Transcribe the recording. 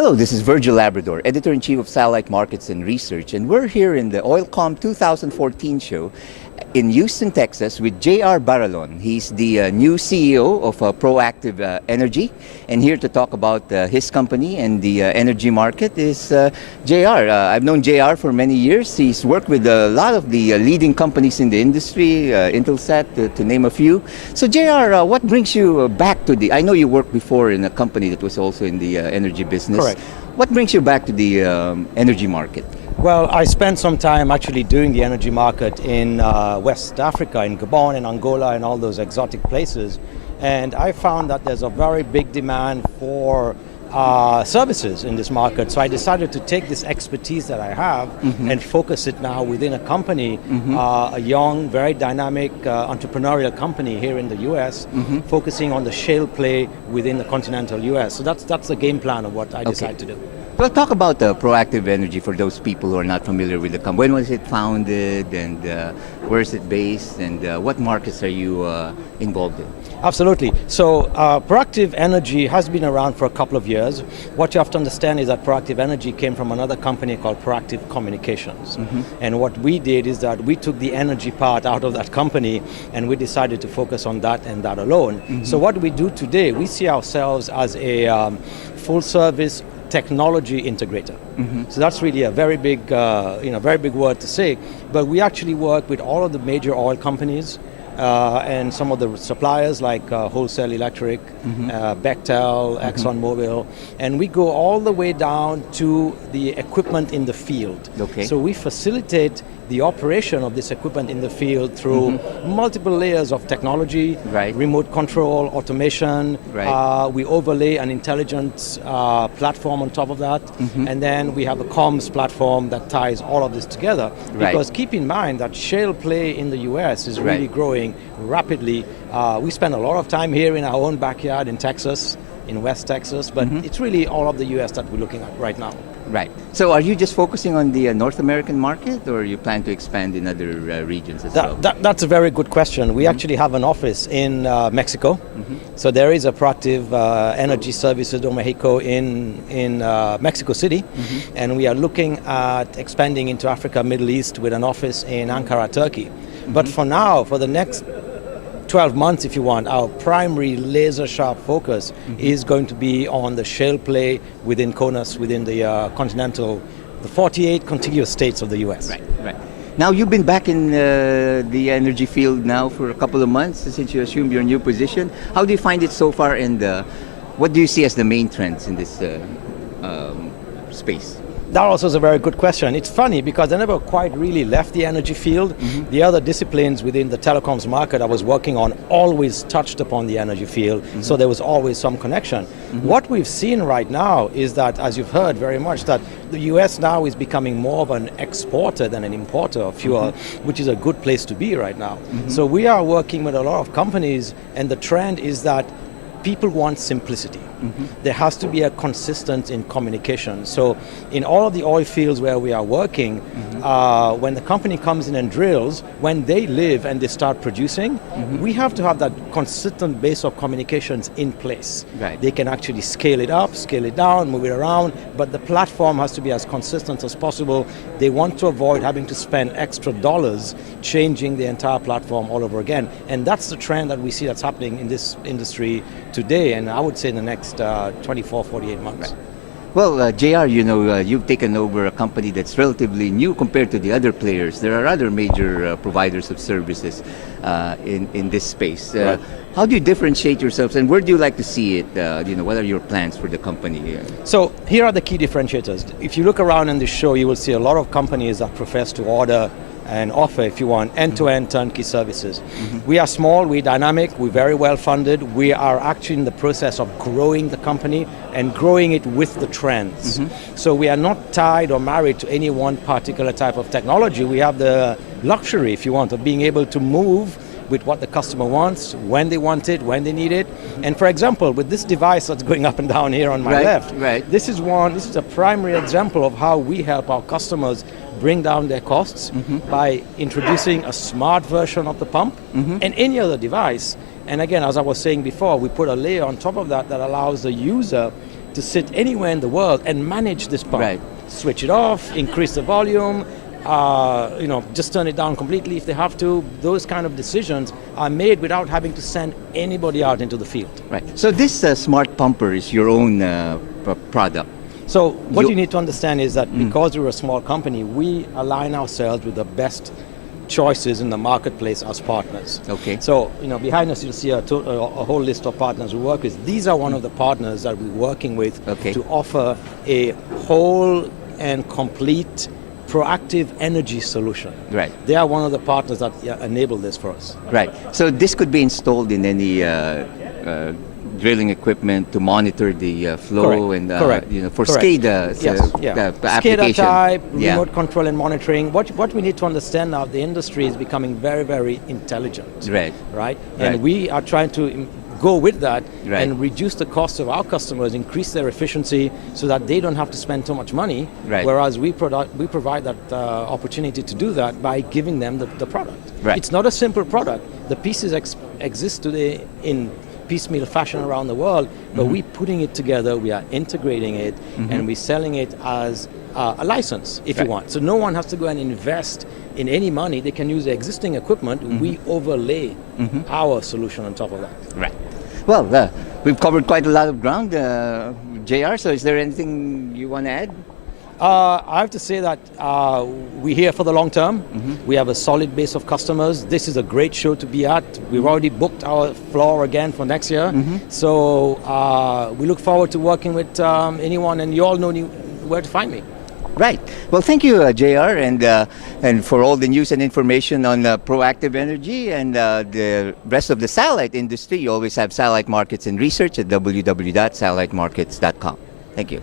Hello, this is Virgil Labrador, Editor-in-Chief of Satellite Markets and Research, and we're here in the Oilcomm 2014 show in Houston, Texas with JR Barallon. He's the new CEO of Proactive Energy, and here to talk about his company and the energy market is JR. I've known JR for many years. He's worked with a lot of the leading companies in the industry, Intelsat to name a few. So JR, what brings you back to I know you worked before in a company that was also in the energy business. Correct. What brings you back to the energy market? Well, I spent some time actually doing the energy market in West Africa, in Gabon and Angola and all those exotic places. And I found that there's a very big demand for services in this market. So I decided to take this expertise that I have and focus it now within a company, a young, very dynamic entrepreneurial company here in the US, focusing on the shale play within the continental US. So that's the game plan of what I decided to do. Well, talk about Proactive Energy for those people who are not familiar with the company. When was it founded, and where is it based, and what markets are you involved in? Absolutely. So Proactive Energy has been around for a couple of years. What you have to understand is that Proactive Energy came from another company called Proactive Communications. And what we did is that we took the energy part out of that company and we decided to focus on that and that alone. So what we do today, we see ourselves as a full service technology integrator. So that's really a very big, very big word to say. But we actually work with all of the major oil companies and some of the suppliers like Wholesale Electric, Bechtel, ExxonMobil, and we go all the way down to the equipment in the field. Okay. So we facilitate the operation of this equipment in the field through multiple layers of technology, remote control, automation. We overlay an intelligence platform on top of that, and then we have a comms platform that ties all of this together. Because keep in mind that shale play in the US is really growing rapidly. We spend a lot of time here in our own backyard in Texas, in West Texas, but it's really all of the US that we're looking at right now. Right. So are you just focusing on the North American market, or you plan to expand in other regions as well? That's a very good question. We actually have an office in Mexico. So there is a Proactive Energy Services de Mexico in Mexico City. And we are looking at expanding into Africa, Middle East with an office in Ankara, Turkey. But for now, for the next 12 months, if you want, our primary laser-sharp focus is going to be on the shale play within CONUS, within the the 48 contiguous states of the U.S. Right. Now, you've been back in the energy field now for a couple of months since you assumed your new position. How do you find it so far, and what do you see as the main trends in this space? That also is a very good question. It's funny because I never quite really left the energy field. The other disciplines within the telecoms market I was working on always touched upon the energy field, so there was always some connection. What we've seen right now is that, as you've heard very much, that the US now is becoming more of an exporter than an importer of fuel, which is a good place to be right now. So we are working with a lot of companies, and the trend is that people want simplicity. There has to be a consistency in communication. So in all of the oil fields where we are working, when the company comes in and drills, when they live and they start producing, we have to have that consistent base of communications in place. They can actually scale it up, scale it down, move it around, but the platform has to be as consistent as possible. They want to avoid having to spend extra dollars changing the entire platform all over again. And that's the trend that we see that's happening in this industry today, and I would say in the next 24, 48 months. Well, JR, you've taken over a company that's relatively new compared to the other players. There are other major providers of services in this space. How do you differentiate yourselves, and where do you like to see it? What are your plans for the company? So here are the key differentiators. If you look around in this show, you will see a lot of companies that profess to order and offer, if you want, end-to-end turnkey services. We are small, we're dynamic, we're very well funded. We are actually in the process of growing the company and growing it with the trends. So we are not tied or married to any one particular type of technology. We have the luxury, if you want, of being able to move with what the customer wants, when they want it, when they need it. And for example, with this device that's going up and down here on my left, this is a primary example of how we help our customers bring down their costs by introducing a smart version of the pump and any other device. And again, as I was saying before, we put a layer on top of that that allows the user to sit anywhere in the world and manage this pump. Right. Switch it off, increase the volume, just turn it down completely if they have to. Those kind of decisions are made without having to send anybody out into the field. Right. So this smart pumper is your own product. So what you need to understand is that because we're a small company, we align ourselves with the best choices in the marketplace as partners. Okay. So behind us you'll see a whole list of partners we work with. These are one of the partners that we're working with to offer a whole and complete proactive energy solution. Right. They are one of the partners that enable this for us. Right. So this could be installed in any drilling equipment to monitor the flow and for SCADA application. SCADA type, remote control and monitoring. What we need to understand now, the industry is becoming very, very intelligent. Right. And we are trying to go with that and reduce the cost of our customers, increase their efficiency so that they don't have to spend too much money, whereas we provide that opportunity to do that by giving them the product. It's not a simple product. The pieces exist today in piecemeal fashion around the world, but we're putting it together, we are integrating it, and we're selling it as a license, if you want. So no one has to go and invest in any money. They can use the existing equipment. We overlay our solution on top of that. Right. Well, we've covered quite a lot of ground, JR, so is there anything you want to add? I have to say that we're here for the long term. We have a solid base of customers. This is a great show to be at. We've already booked our floor again for next year. So we look forward to working with anyone, and you all know where to find me. Right. Well, thank you, JR, and for all the news and information on proactive energy and the rest of the satellite industry. You always have Satellite Markets and Research at www.satellitemarkets.com. Thank you.